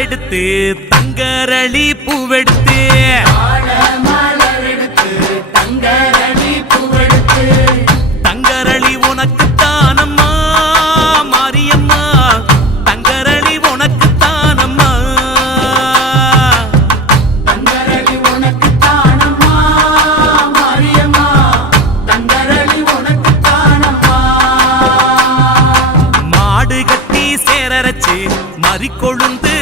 எடுத்து தங்கரளி பூவெடுத்து தங்கரளி உனக்கு தானம்மா மாரியம்மா தங்கரளி உனக்கு தானம்மா தங்கரளி உனக்கு தானம்மா மாரியம்மா தங்கரளி உனக்கு தானம்மா மாடு கட்டி சேரரச்சு மறி கொழுந்து